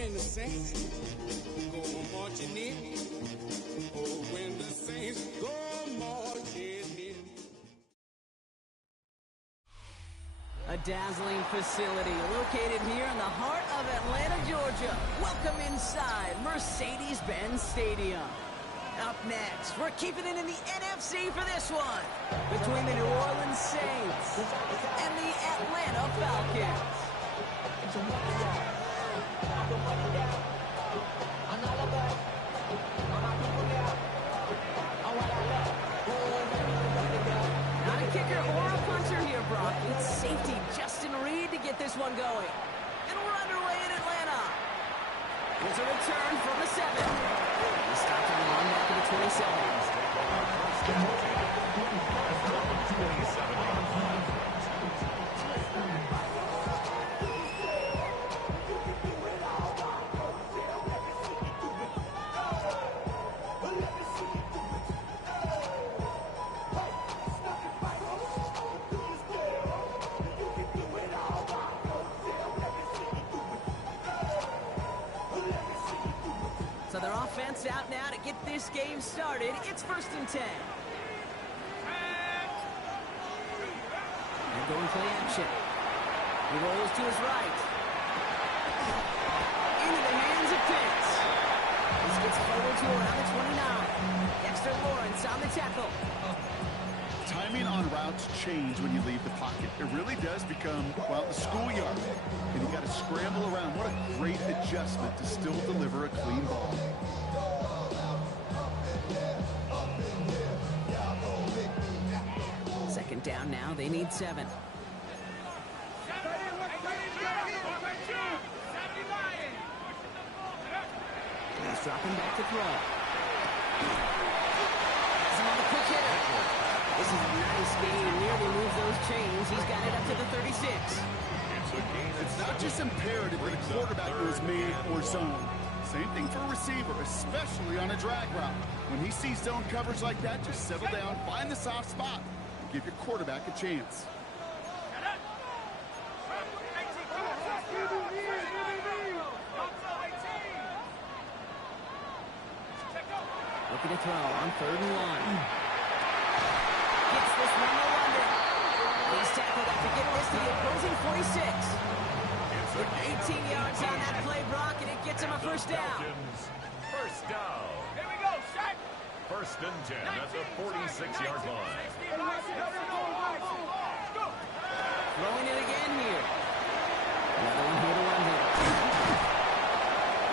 when the Saints go marching in. Oh, when the Saints go marching in. A dazzling facility located here in the heart of Atlanta, Georgia. Welcome inside Mercedes-Benz Stadium. Up next, we're keeping it in the NFC for this one, between the New Orleans Saints and the Atlanta Falcons. Not a kicker or a puncher here, Brock. It's safety Justin Reed to get this one going. And we're underway in Atlanta. Here's a return from the 7. He stopped on one back of the 27. So their offense out now to get this game started. It's 1st and 10. And going play action. He rolls to his right. Into the hands of Pitts. This gets forward to around the 29. Dexter Lawrence on the tackle. Timing on routes change when you leave the pocket. It really does become, well, the schoolyard. And you got to scramble around. What a great adjustment to still deliver a clean ball. Second down now. They need 7. He's dropping back to throw. Has him on the quick hitter. This is a nice game. Nearly moves those chains. He's got it up to the 36. It's not just imperative that a quarterback knows man or zone. Same thing for a receiver, especially on a drag route. When he sees zone coverage like that, just settle down, find the soft spot, and give your quarterback a chance. Looking to throw on 3rd and 1. Gets this one to London. He's tackled after getting this to the opposing 46. 18 yards on that play, Brock, and it gets him a first down. First down. Here we go, Shaq. 1st and 10 at the 46-yard line. Throwing it again here. Another one here to London.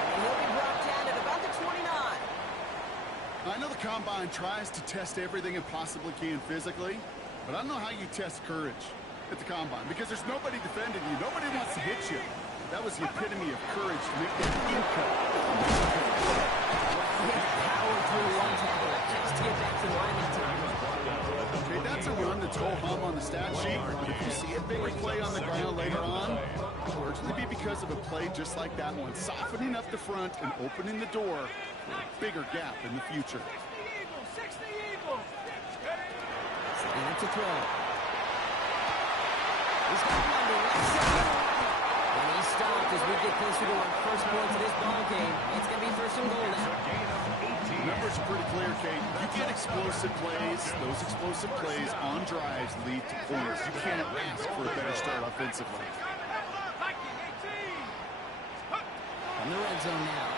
And he'll be brought down at about the 29. I know the Combine tries to test everything it possibly can physically, but I don't know how you test courage at the Combine, because there's nobody defending you. Nobody wants to hit you. That was the epitome of courage to make that in-cut. Power through one tackle just to get back to the line that time. Okay, that's a run that's ho-hum on the stat sheet, but if you see a bigger play on the ground later on, it'll largely be because of a play just like that one, softening up the front and opening the door for a bigger gap in the future. Setting up to throw. He's got London left side. And he's stopped as we get closer to our first points of this ball game. It's going to be 1st and goal now. Numbers are pretty clear, Kate. You get explosive plays. Those explosive plays on drives lead to points. You can't ask for a better start offensively. From the red zone now.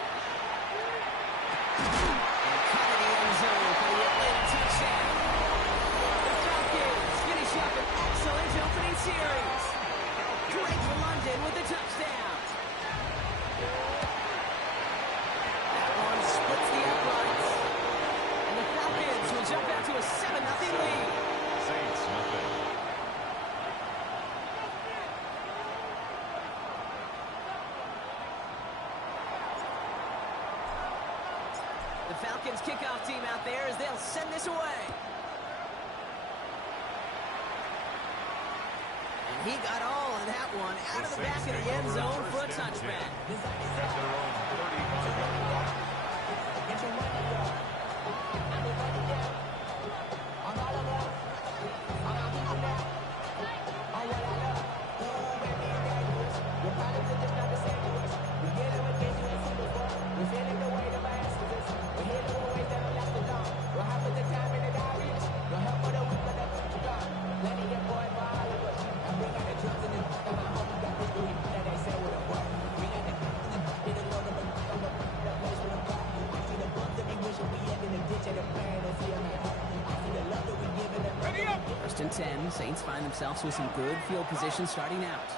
And cut in the end zone for the Atlanta touchdown. The Falcons finish up an excellent opening series. Great for London with the touchdown. That one splits the uprights. And the Falcons will jump out to a 7-0 lead. Saints nothing. The Falcons kickoff team out there as they'll send this away. And he got all of that one out of the back of the end zone for a touchback. At their own 35. possession. Saints find themselves with some good field position starting out.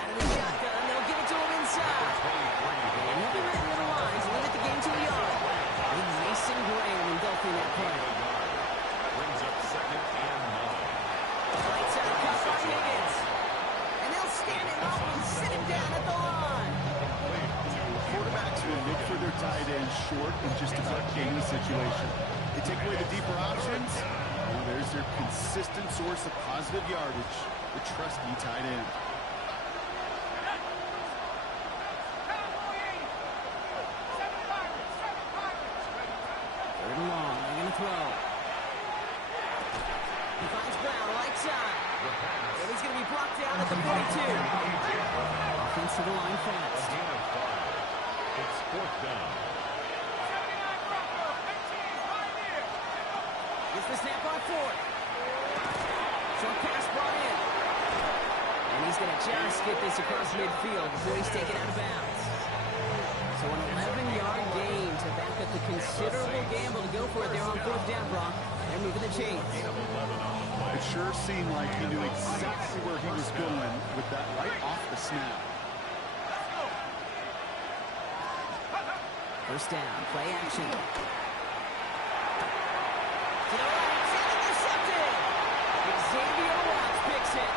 Out of the shotgun, they'll give it to him inside. And he'll be ready to the lines, limit the game to a yard. Big Mason Graham engulfing that play. Brings up 2nd and 9. Right side cut by Higgins. And they'll stand him up and sit him down at the line. Quarterbacks will look for their tight end short in just about any situation. They take away the deeper options. Well, there's their consistent source of positive yardage, the trusty tight end. Third and long, they're going to throw. He finds Brown, right side. And he's going to be blocked down at the 42. Offense to the line fast. Gain of 5. It's 4th down. Gets the snap on 4th. Short pass brought in. And he's going to just get this across midfield before he's taken out of bounds. So an 11-yard gain to back up the considerable gamble to go for it there on 4th down, Brock. They're moving the chains. It sure seemed like he knew exactly where he was going with that right off the snap. First down, play action. To the right, it's intercepted. Xavier Watts picks it.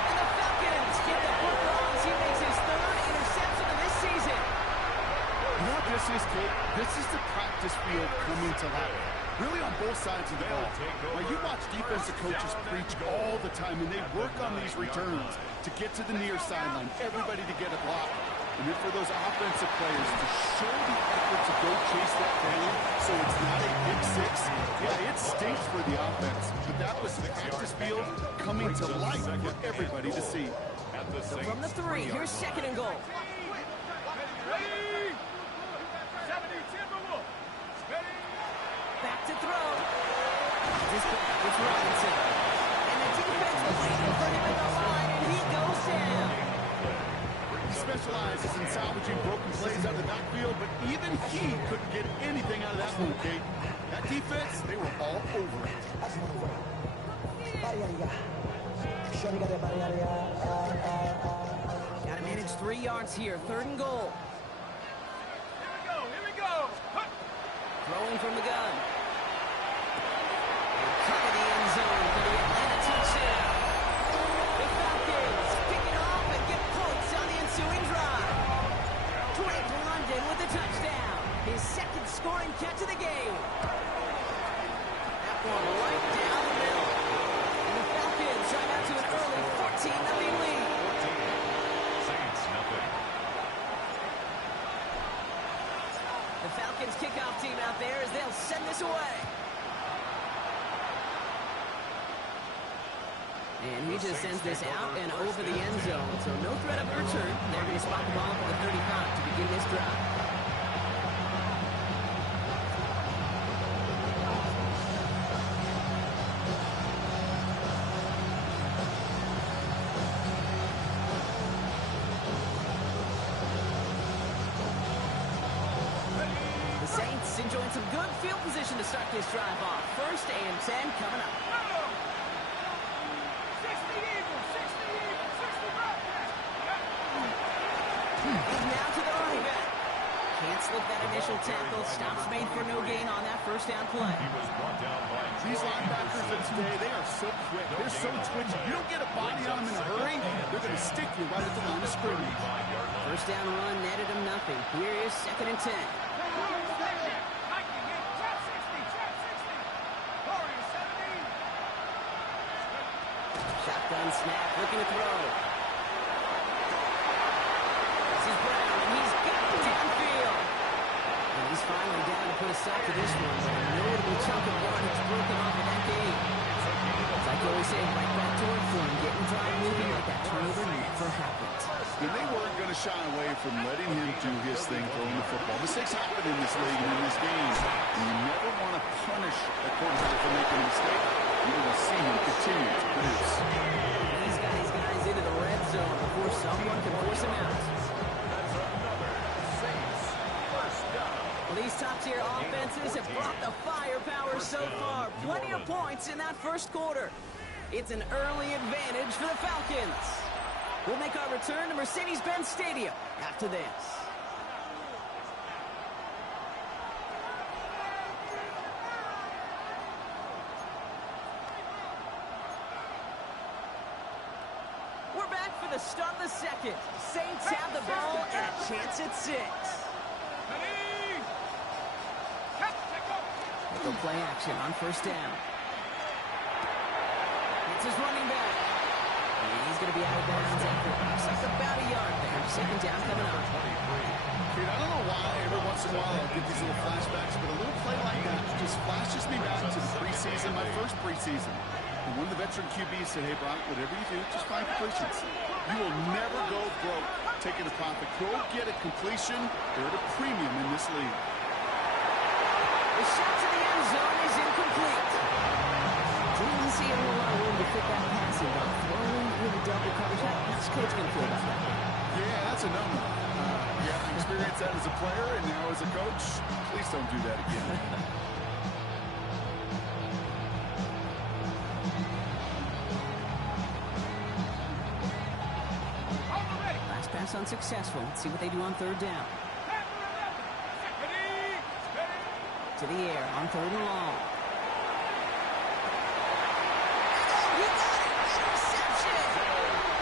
And the Falcons get the first down as he makes his 3rd interception of this season. You know what this is, Kate? This is the practice field coming to life. Really on both sides of the ball. Now, you watch defensive coaches preach all the time, and they work on these returns to get to the near sideline, everybody to get a block. And then for those offensive players to show the effort to go chase that down so it's not a big 6. Yeah, it stinks for the offense, but that was the practice field coming to life for everybody to see. So from the 3, here's 2nd and goal. Back to throw. This back, it's Robinson. And the defense was waiting for him at the line, and he goes down. He specializes in salvaging broken plays out of the backfield, but even he couldn't get anything out of that one, Kate. That defense, they were all over it. Got to manage 3 yards here. 3rd and goal. Here we go. Throwing from the gun. And cover the end zone for the Atlanta touchdown. The Falcons pick it off and get points on the ensuing drive. Drake London with the touchdown. His 2nd scoring catch of the game. That one right down the middle. And the Falcons drive out to an early 14-0 lead. Saints, nothing. The Falcons kickoff team out there as they'll send this away. And he just sends this out and over the end zone. So no threat of a return. They're going to spot the ball for the 35 to begin this drive. The Saints enjoying some good field position to start this drive off. 1st and 10 coming up. Now to the running back. Can't slip that initial tackle. Stops made for no gain on that 1st down play. He was brought down by These linebackers of today, they are so quick. They're so twitchy. You don't get a body on them in a hurry, they're going to stick you right at the line of scrimmage. 1st down run netted him nothing. Here is 2nd and 10. Shotgun snap, looking to throw. This is Brown, and he's got it downfield. And he's finally down to put a stop to this one. A notable chunk of yardage broken off of that game. It's like you always say, right back to work for him, getting the drive moving like that turnover never happened. And they weren't going to shy away from letting him do his thing throwing the football. Mistakes happen in this league and in this game. And you never want to punish a quarterback for making a mistake. You're going to see him continue to produce. He's got his guys into the red zone before someone can force him out. That's another Saints 1st down. Well, these These top-tier offenses have brought the firepower so far. Plenty of points in that first quarter. It's an early advantage for the Falcons. We'll make our return to Mercedes-Benz Stadium after this. We're back for the start of the second. Saints have the ball and a chance at 6. They'll play action on first down. It's his running back. And he's going to be out of bounds after just about a yard there. Second down coming up. Dude, I don't know why every once in a while I get these little flashbacks, but a little play like that just flashes me back to the preseason, my first preseason. And one of the veteran QBs said, hey, Brock, whatever you do, just find completions. You will never go broke taking a profit. Go get a completion. They're at a premium in this league. The shot to the end zone is incomplete. Didn't see a whole lot of room to fit that passing, but throwing with a double coverage. How's Coach going to feel about that? Yeah, that's a no-no. Yeah, I experienced that as a player, and now as a coach, please don't do that again. Last pass unsuccessful. Let's see what they do on third down. To the air on third and long. Oh, he got it! Interception!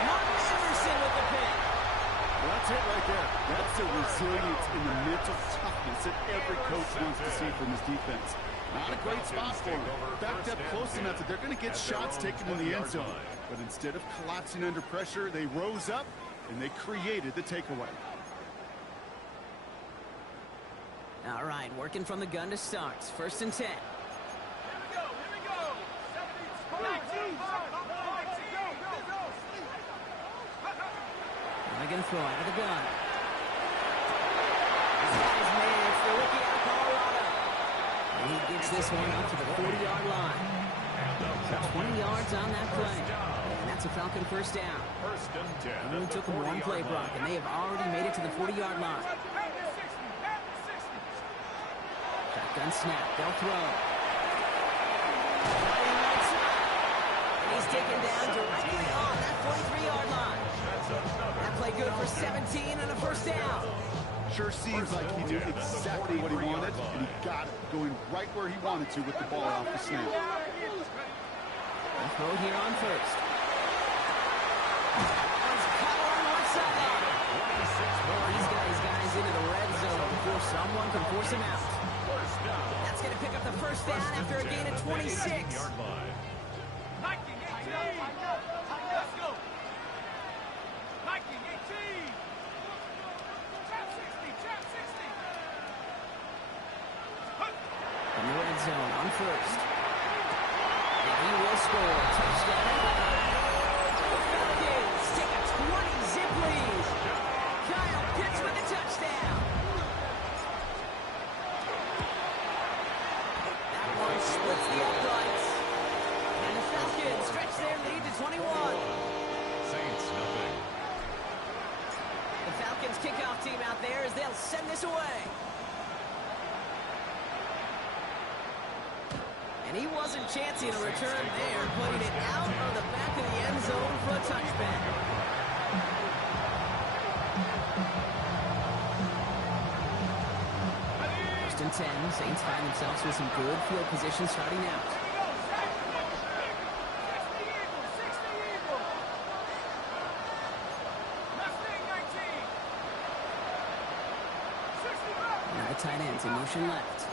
Martin Emerson with the pick. Well, that's it right there. That's the resilience and the mental toughness that every coach wants to see from his defense. Not a great spot for him. Backed up close enough that they're going to get shots taken in the end zone. But instead of collapsing under pressure, they rose up and they created the takeaway. All right, working from the gun to start. First and 10. Here we go. 19. They're going to throw out of the gun. This guy's man, it's the rookie out of Colorado. And he gets this one up to the 40-yard line. So 20 yards on that play. And that's a Falcon first down. It only took them one play, Brock, and they have already made it to the 40-yard line. Shotgun snap. They'll throw. And he's taken down directly on that 43-yard line. That play good for 17 and a first down. Sure seems like he knew exactly what he wanted, and he got it, going right where he wanted to with the ball off the snap. They'll throw here on first. One's caught on one side. He's got his guys into the red zone before someone can force him out. That's going to pick up the first down after a gain of 26. In the red zone on first. And he will score. Touchdown. The Falcons take a 20-zip lead. Kyle Pitts with a touchdown. That one splits the uprights. And the Falcons stretch their lead to 21. Saints, nothing. The Falcons kickoff team out there as they'll send this away. And he wasn't chancing a return there, putting it out of the back of the end zone for a touchback. First and 10, Saints find themselves with some good field position starting out. Now the tight ends in motion left.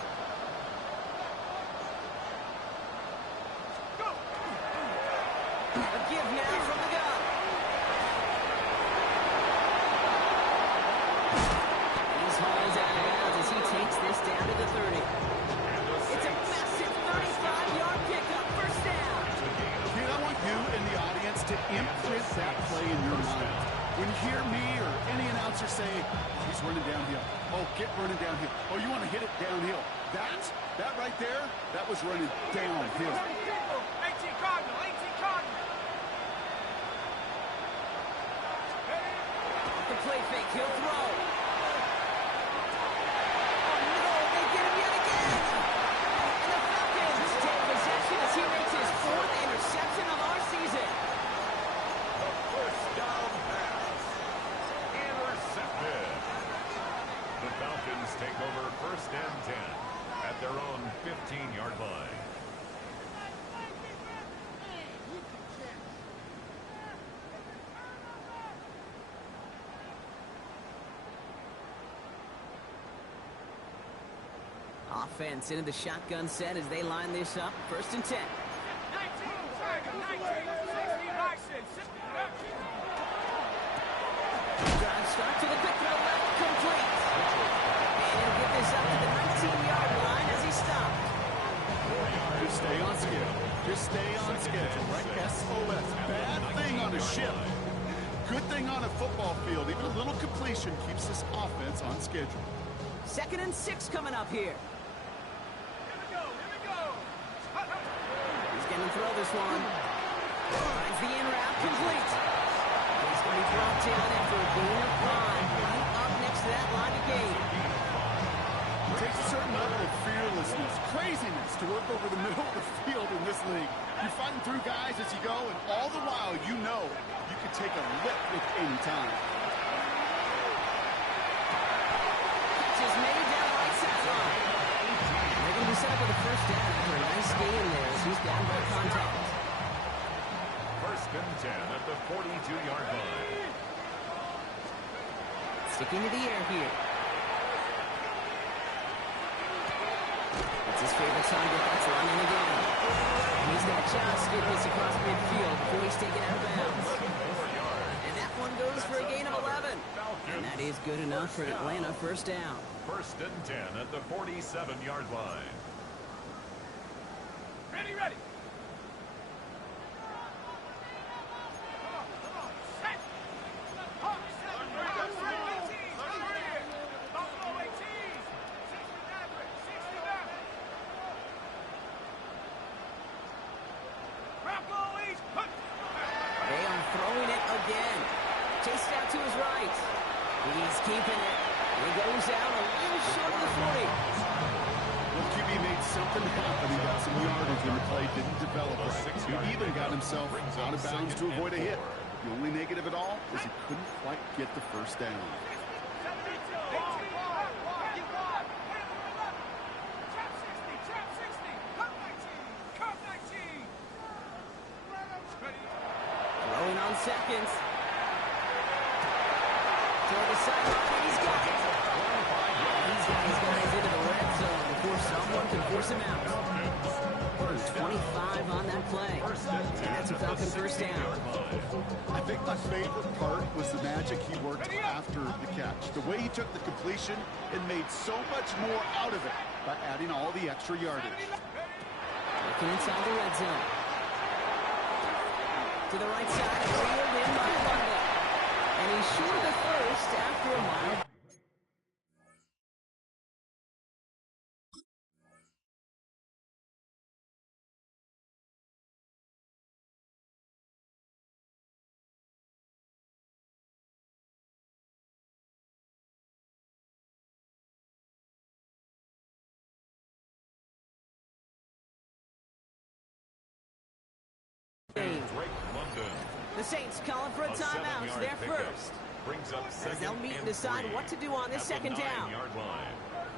A give now from the gun. He's hauled out of bounds as he takes this down to the 30. It's a massive 35-yard pickup, first down. Kid, I want you and the audience to imprint that play in your mind. When you hear me or any announcer say, oh, he's running downhill. Oh, get running downhill. Oh, you want to hit it downhill. That right there, that was running downhill. 18 Cardinal. The play fake, he'll throw. Oh no, they Offense into the shotgun set as they line this up. 1st and 10. Drive start to the quick throw left, complete. And he'll get this up to the 19-yard line as he stopped. Just stay on schedule. Just stay on schedule, right? SOS. Bad thing on a ship. Good thing on a football field. Even a little completion keeps this offense on schedule. 2nd and 6 coming up here. He's going to throw this one. Finds the in route, complete. He's going to be brought down after a gain of 5. Right up next to that line of gain. It takes a certain level of fearlessness, craziness to work over the middle of the field in this league. You're fighting through guys as you go, and all the while you know you can take a lick with any time. Just made down the right sideline. They're going to be set up with a 1st down after a nice gain there as he's down by contact. 1st and 10 at the 42-yard line. Sticking to the air here. It's his favorite target. That's running again. And he's got a chance to get this across midfield before he's taken out of bounds. And that one goes for a gain of 11. And that is good enough for Atlanta. 1st down. 1st and 10 at the 47-yard line. Ready. They are throwing it again. Chased out to his right. He's keeping it. He goes out a little short of the 40. Well, QB made something happen. He got some yardage when the play didn't develop right. He even got himself out of bounds to avoid a hit. The only negative at all is he couldn't quite get the 1st down. Throwing on seconds. Toward the sideline, and he's got it. He's got his guys into the red zone before someone can force him out. 25 on that play. And that's a Falcon 1st down. I think my favorite part was the magic he worked after the catch. The way he took the completion and made so much more out of it by adding all the extra yardage. Looking inside the red zone. To the right side, reeled in by Butler. And he's short of the 1st after a mile. The Saints calling for a timeout. It's their first. As they'll meet and decide what to do on this 2nd down.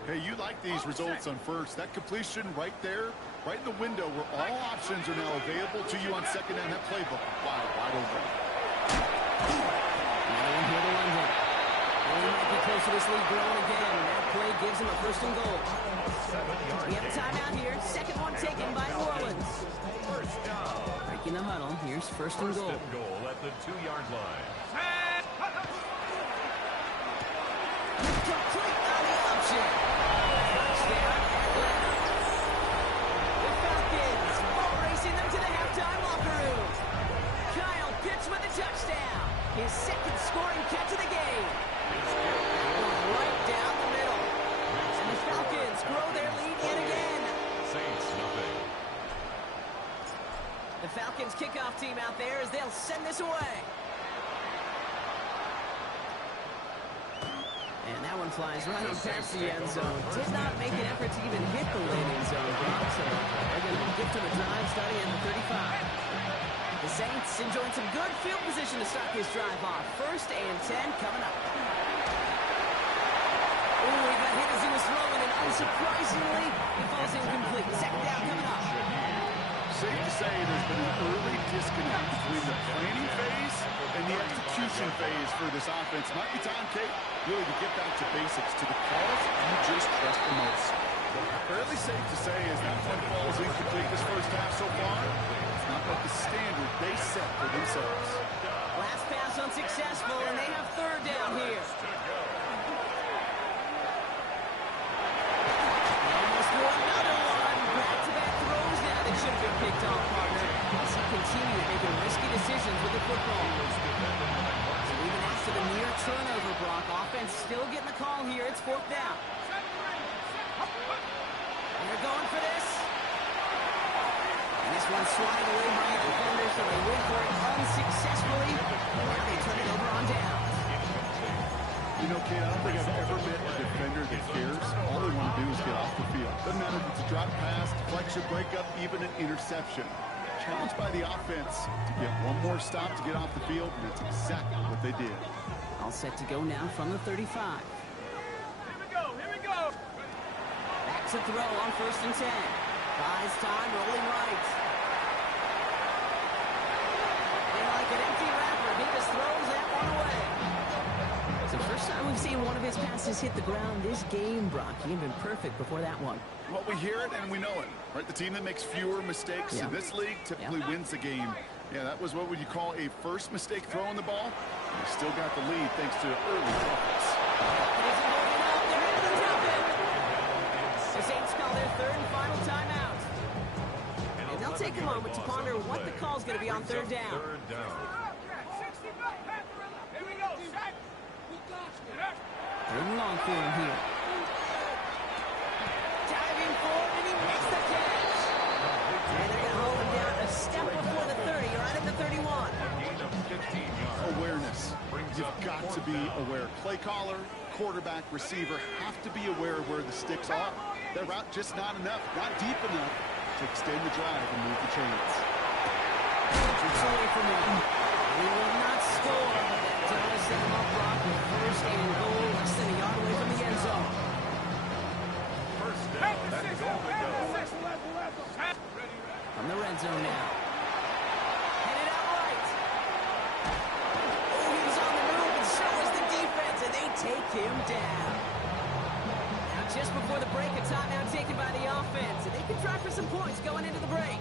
Hey, you like these results on 1st. That completion right there, right in the window where all options are now available to you on 2nd down. That playbook wide open. Another one here to London. And he might be close to this lead growing again. That play gives him a 1st and goal. We have a timeout here. 2nd one taken by New Orleans. Breaking the huddle. Here's 1st and goal. 1st and goal at the 2-yard line. Complete on the option. Touchdown, Atlanta. The Falcons ball racing them to the halftime locker room. Kyle Pitts with a touchdown. His 2nd scoring catch of the game. Right down the middle. And the Falcons grow their lead yet again. Saints nothing. The Falcons kickoff team out there as they'll send this away. And that one flies right on past the end zone. Did not make an effort to even hit the landing zone, Bob. So they're going to gift him a drive starting at the 35. The Saints enjoying some good field position to start this drive off. 1st and 10 coming up. Oh, he got hit as he was throwing, and unsurprisingly, he falls incomplete. 2nd down coming up. Safe to say there's been an early disconnect between the planning phase and the execution phase for this offense. Might be time, Kate, really to get back to basics, to the calls you just trust the most. Fairly safe to say as that one falls incomplete this first half so far. It's not like the standard they set for themselves. Last pass unsuccessful, and they have third down here. Almost threw another one. Back-to-back throws now that should have been picked off, partner. As he continued making risky decisions with the football. So even after the near turnover, Brock, offense still getting the call here. It's fourth down. And they're going for this. And this one swatted away by the defender, so they went for it unsuccessfully. And now they turn it over on down. You know, Kate, I don't think I've ever met a defender that cares. All they want to do is get off the field. Doesn't matter if it's a drop pass, deflection, breakup, even an interception. Challenged by the offense to get one more stop to get off the field, and that's exactly what they did. All set to go now from the 35. Here we go. Back to throw on 1st and 10. Buys time, rolling right. And like an empty wrapper, he just throws that one away. So first time we've seen one of his passes hit the ground this game, Brock. He had been perfect before that one. Well, we hear it and we know it, right? The team that makes fewer mistakes in this league typically wins the game. Yeah, that was what would you call a first mistake throwing the ball. They still got the lead thanks to early offense. The Saints call their third and final timeout. And they'll take a moment to ponder what the call's going to be on third down. Third and long for him here. Diving forward, and he makes the catch. And they're going to hold him down a step before the 30, right at the 31. Awareness. You've got to be aware. Play caller, quarterback, receiver have to be aware of where the sticks are. That route just not enough, not deep enough to extend the drive and move the chains. It's away from him. He will not score. That does set him up, Brock, with first and goal, less than a yard away from the end zone. First down, that's goal to go. From the red zone now. Headed out right. Oh, he was on the move, and so was the defense, and they take him down. Now, just before the break, a timeout taken by the offense, and they can try for some points going into the break.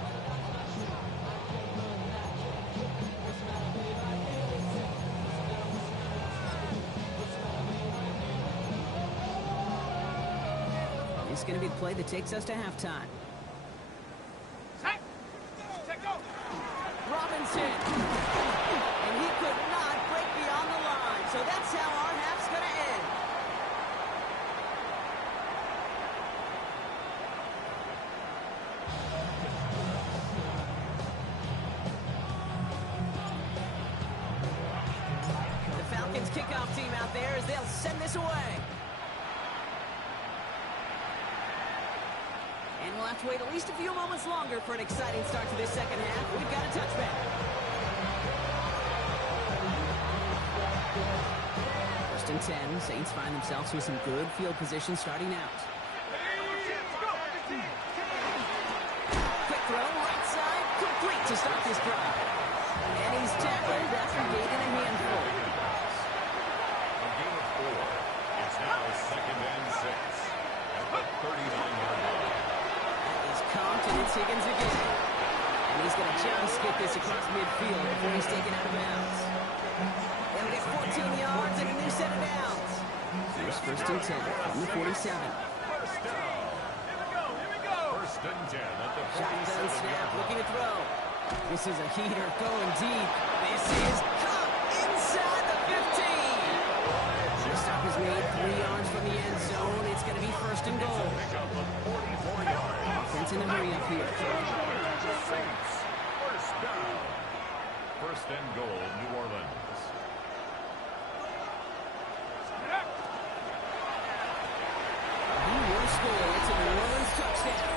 It's going to be the play that takes us to halftime. Robinson. And he could not break beyond the line. So that's how our half's going to end. The Falcons kickoff team out there as they'll send this away. And we'll have to wait at least a few moments longer for an exciting start to this second half. We've got a touchback. 1st and 10. Saints find themselves with some good field position starting out. Quick throw, right side, complete to start this drive. And he's tackled after gaining a handful. A game of 4. It's now 2nd and 6 at the 39-yard line. Comped, and it's Higgins again. And he's going to just get this across midfield before he's taken out of bounds. They'll get 14 yards and a new set of downs. Here's 1st and 10 from the 47. First down. Here we go. 1st and 10 at the 47. Shotgun snap, looking to throw. This is a heater going deep. This is caught inside the 15. The stop is made 3 yards from the end zone. It's going to be 1st and goal. Offense in the hurry up here. Saints. First down. 1st and goal, New Orleans. He will score. It's a New Orleans touchdown.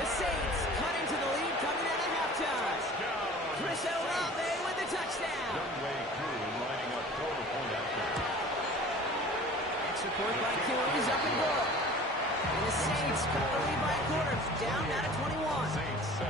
The Saints cut into the lead coming out of halftime. Chris Olave with the touchdown. One-way crew lining up for the point after. Extra point by Q is up and goal. And the Saints cut the lead by a quarter. Down now to 21. Saints 7.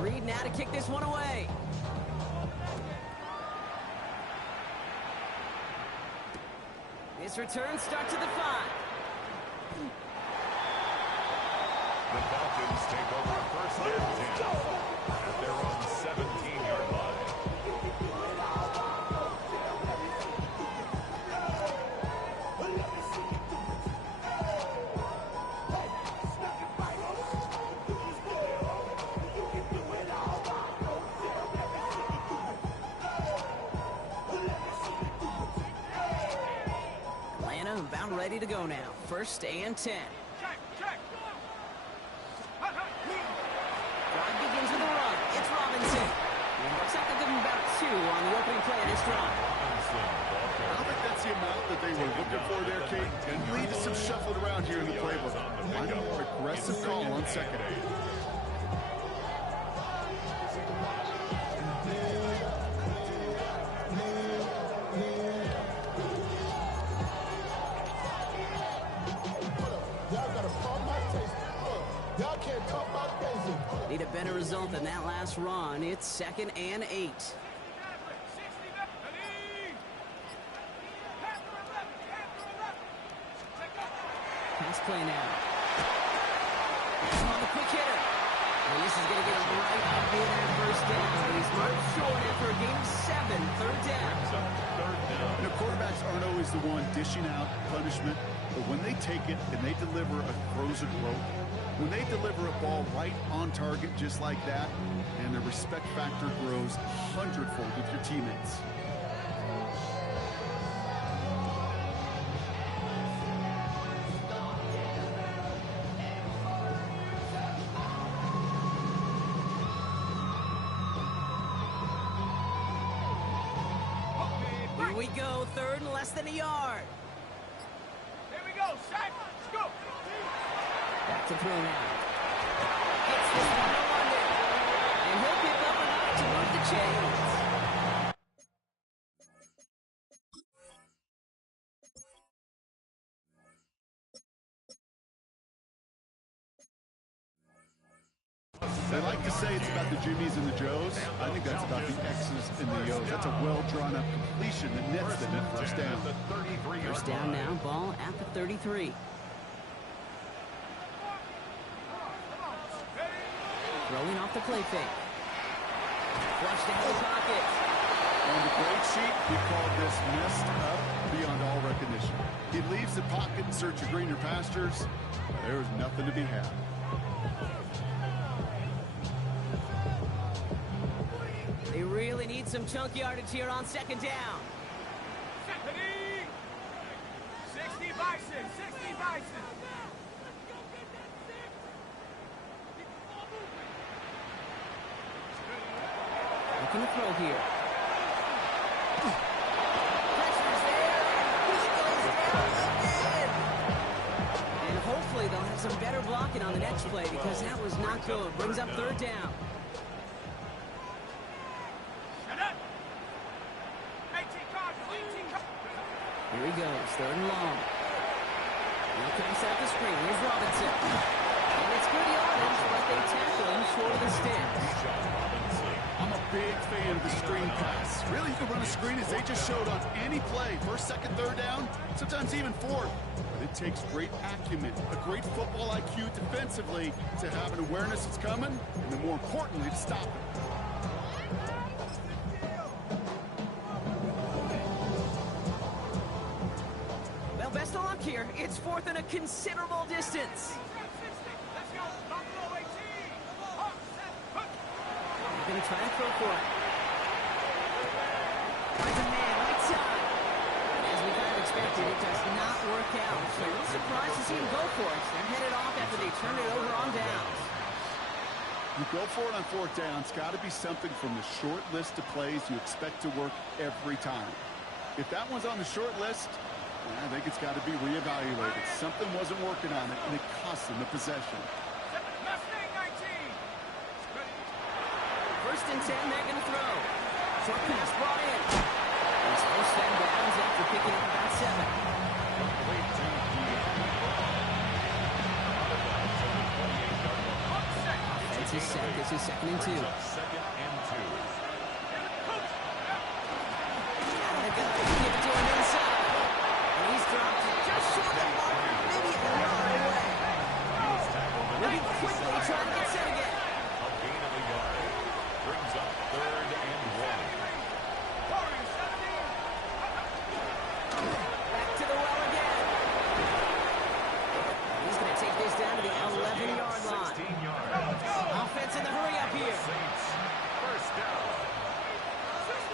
Reed now to kick this one away. This return starts at the 5. The Falcons take over a first and 10 at their own 17-yard line. Atlanta about ready to go now. First and 10. Drive begins with a run. It's Robinson. And looks like they'll give him about 2 on the opening play of this drive. I don't think that's the amount that they were looking for there, Kate. And lead to some shuffling around here in the playbook. Find a more aggressive call on second. Need a better result than that last run. It's second and 8. Pass play now. On the quick hitter. And this is going to get him right up in at first down. But he's marked short after a game of 7. Third down. You know, quarterbacks aren't always the one dishing out punishment, but when they take it and they deliver a frozen rope, when they deliver a ball right on target just like that, and the respect factor grows 100-fold with your teammates. Here we go, third and less than a yard. Here we go, sack, let's go. Back to throw now. Gets this one to London. And he'll pick up enough to move the chains. They like to say it's about the Jimmies and the Joes. I think that's about the X's and the O's. That's a well-drawn-up completion that nets them at first down. First down now, ball at the 33. Throwing off the play fake. Flushed into the pocket. On the grade sheet, we call this messed up beyond all recognition. He leaves the pocket in search of greener pastures. There's nothing to be had. They really need some chunk yardage here on second down. 60 Bison, 60 Bison. Looking to throw here. Pressure's there. He goes down again. And hopefully they'll have some better blocking on the next play because that was not good. Brings up third down. Here he goes, third and long. Now comes out the screen. Here's Robinson. And it's good yardage, but they tackle him short of the sticks. I'm a big fan of the screen pass. Really, you can run a screen as they just showed on any play. First, second, third down, sometimes even fourth. But it takes great acumen, a great football IQ defensively to have an awareness it's coming, and then more importantly, to stop it. Well, best of luck here. It's fourth and a considerable distance. They're going to try to throw for it. Finds a man, right side. As we kind of expected, it does not work out. So a little surprised to see him go for it. They're headed off after they turn it over on downs. You go for it on fourth down. It's got to be something from the short list of plays you expect to work every time. If that one's on the short list, I think it's got to be reevaluated. Something wasn't working on it, and it cost them the possession. First and 10, they're going to throw. Short pass brought in. He's first and downs after picking up about 7. Defense is set. This is 2nd and 2. Brings up 2nd and 2. Out of the gun. Give it to him inside. And he's dropped just short of the marker, maybe a yard away. He was tackled at Moving the quickly, trying to get set again. A gain of a yard. Brings up 3rd and 1. Back to the well again. He's going to take this down to the 11-yard line. 16 yards. Offense in the hurry up here. Saints, first down.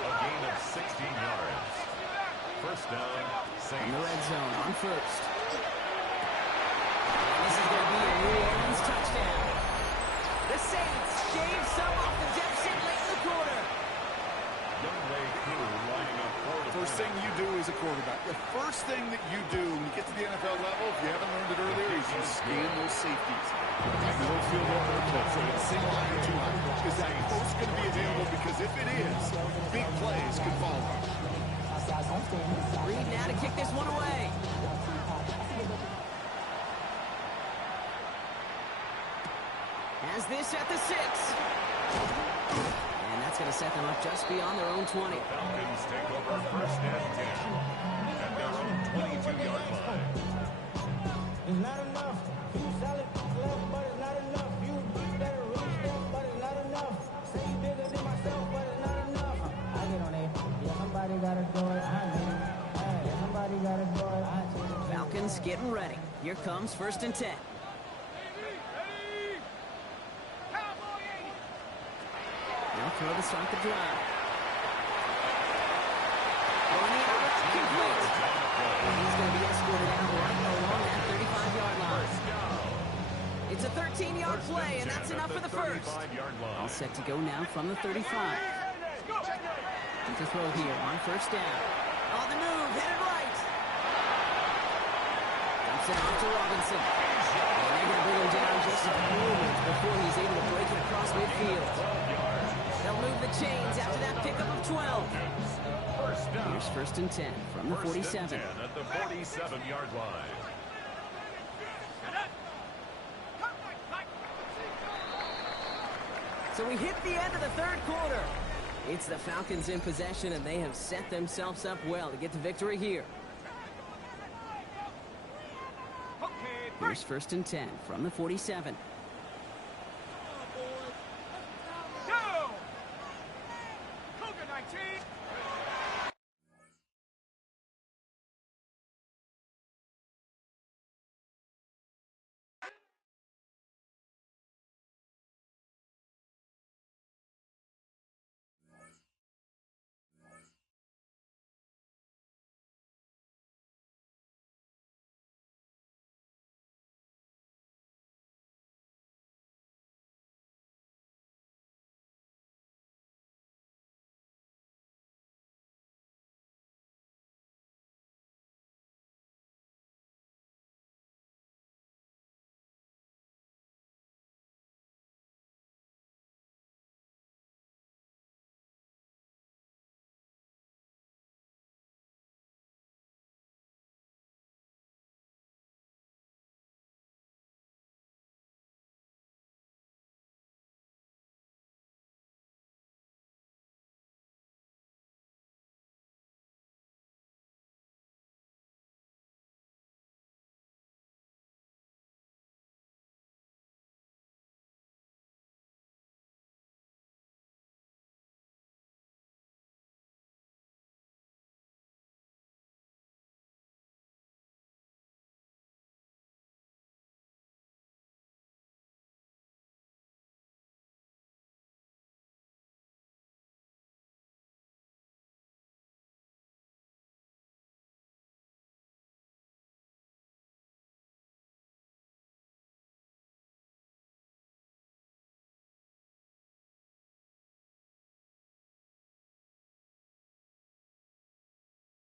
A gain of 16 yards. First down, In the Saints. red zone on first. And this is going to be a New Orleans touchdown. The Saints shave some off the deficit late in the quarter. Young Wei Koo lining up for the First thing you do as a quarterback, the first thing that you do when you get to the NFL level, if you haven't learned it earlier, is you scan those safeties. You don't feel that they're close. So it's single high or too high. Is that post going to be available? Because if it is, big plays can follow. Reed now to kick this one away. Has this at the 6. And that's going to set them up just beyond their own 20. Falcons take over first and 10 at their own 22-yard line. It's not enough. You solid left, but it's not enough. You better really step, but it's not enough. Say you bigger than myself, but it's not enough. I get on it. Yeah, somebody gotta do it. I get it. Hey, somebody gotta do it. I take it. Falcons getting ready. Here comes 1st and 10. They'll throw to start the drive. Going the out, complete. And he's going to be escorted out right along that 35-yard line. It's a 13-yard play, and that's enough for the first. 35-yard line. All set to go now from the 35. To throw here on first down. On the move, headed right. Dumps it off to Robinson. And they're going to bring him down just a moment before he's able to break it across midfield. They'll move the chains after that pickup of 12. First down. Here's 1st and 10 from the 47. 10 at the 47-yard line. So we hit the end of the third quarter. It's the Falcons in possession, and they have set themselves up well to get the victory here. Here's 1st and 10 from the 47.